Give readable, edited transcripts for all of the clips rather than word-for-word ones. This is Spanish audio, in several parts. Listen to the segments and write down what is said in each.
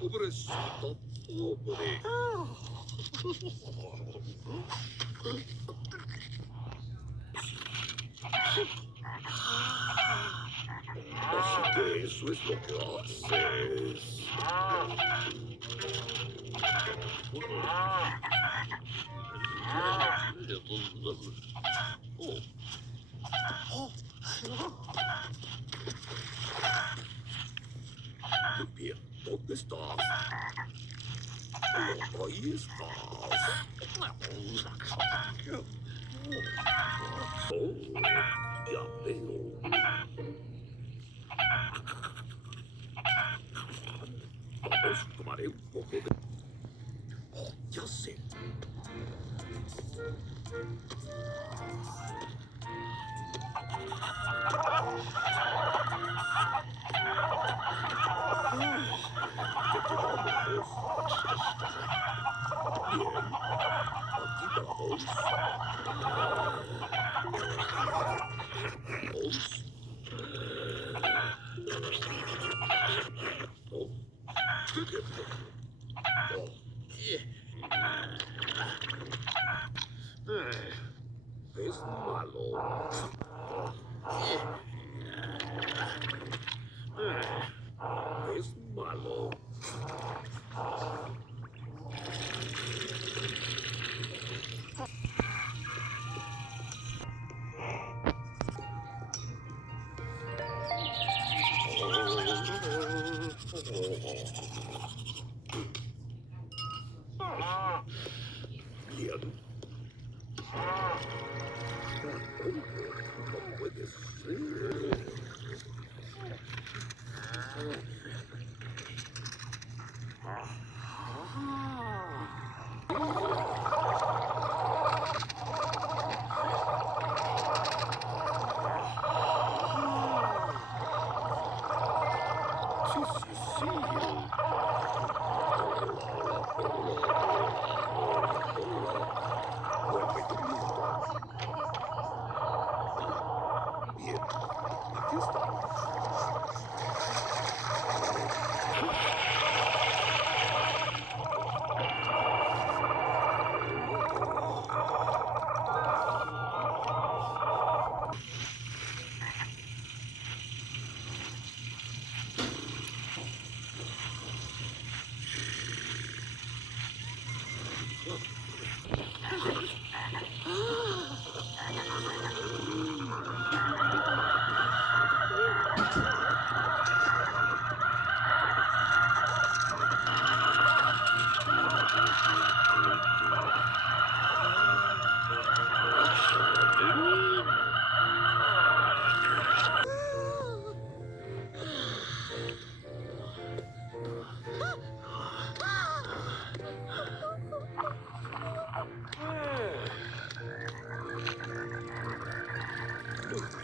Pobrecita, pobre. Así que eso es lo que haces. Muy bien, ¿dónde estás? Ahí estás. Oh, ya veo. Vamos, tomaré un poco de... Oh, ya sé. ¿De qué vamos? Bien, aquí vamos. Vamos. Oh, oh, es malo. Es malo. Bien. No puede ser. Sí, sí, sí. Vuelve conmigo. Bien, aquí está. Muy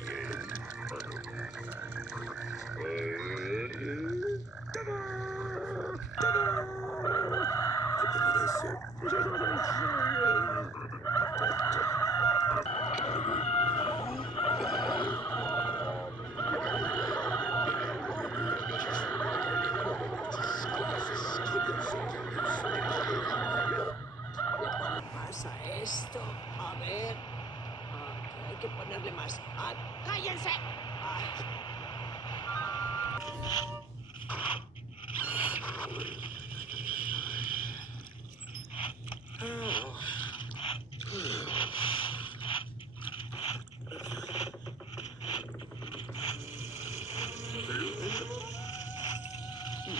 bien. ¡Tada! ¡Tada! ¿Qué te parece? Pasa esto. A ver. Aquí hay que ponerle más. ¡Ah, ¡cállense! Ay.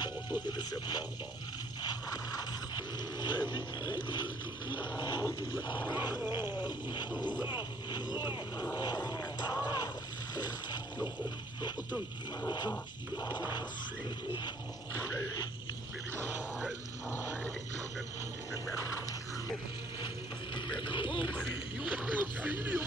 No, no debe ser nada. No, no, tranquilo, tranquilo. ¿Qué pasó? ¡Auxilio! ¡Auxilio!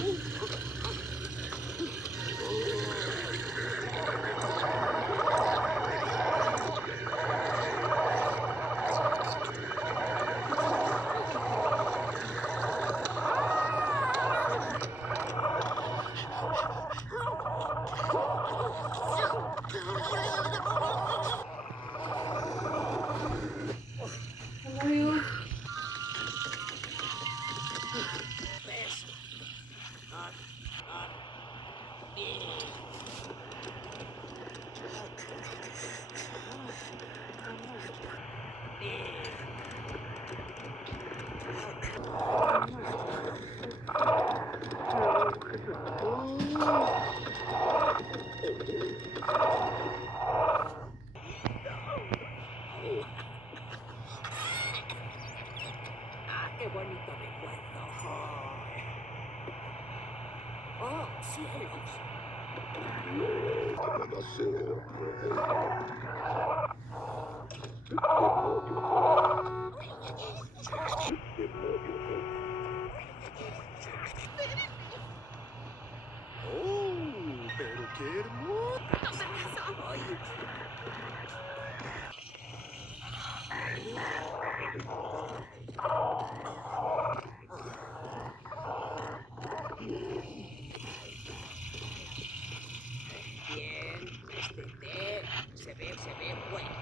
¿Ves? Ah, ah, bien. Ah, qué bonito recuerdo. Oh, cielos. Nada hacer. ¡Oh! ¡Pero qué hermoso! Ay, bien, este té se ve bueno.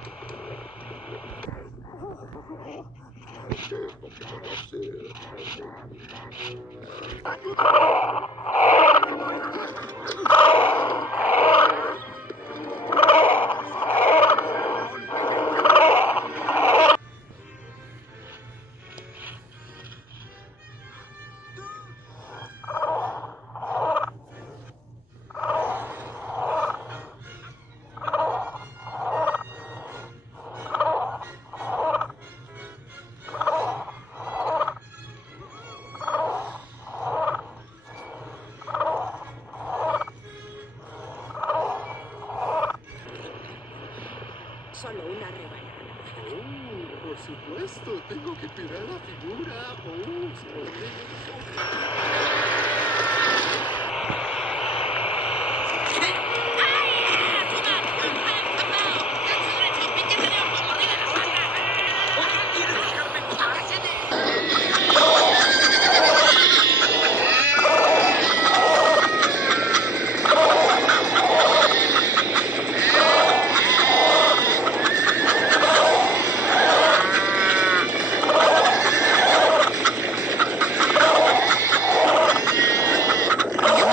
¿Qué es lo que van a hacer? Solo una rebanada. Oh, por supuesto, tengo que cuidar la figura.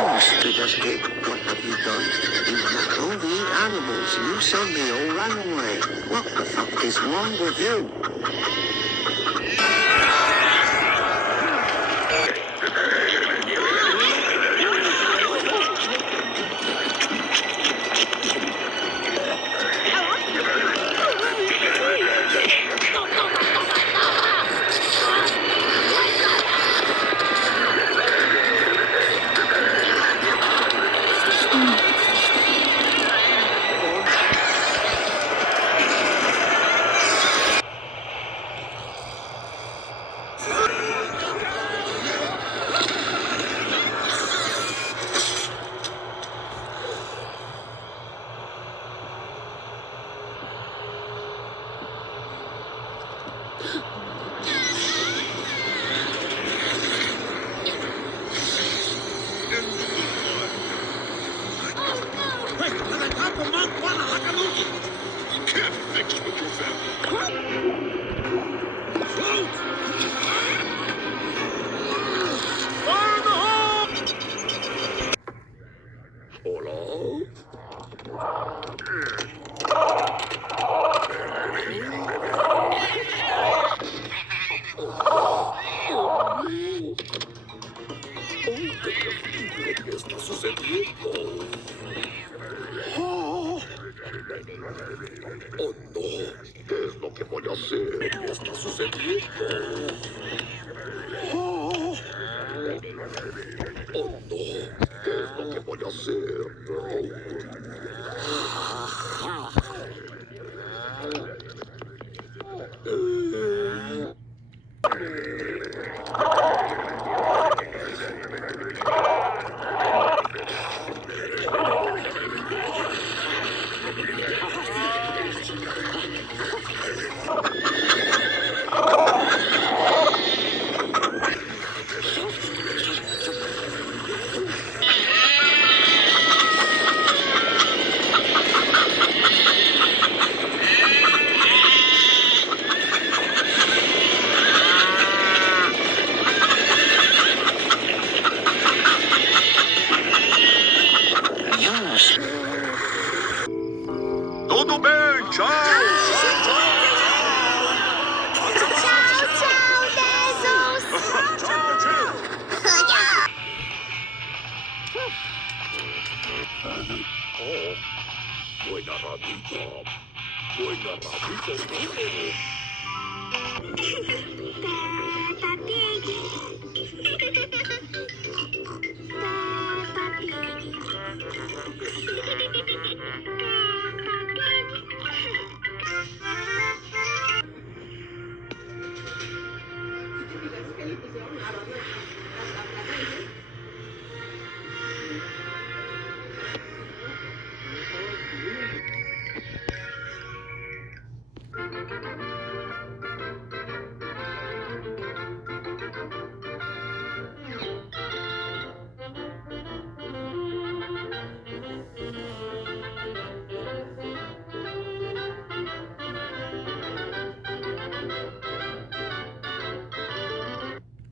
You stupid escape. What have you done? You knocked all the animals and you suddenly all ran away. What the fuck is wrong with you? You can't fix what your family. Float! Hola. ¿Qué está sucediendo? Oh, no. ¿Qué es lo que voy a hacer? ¿Qué está sucediendo? Oh, no. ¿Qué es lo que voy a hacer. Yes. Tudo bem, tchau. Oh, buena ratita. Buena ratita. Tata Piggy.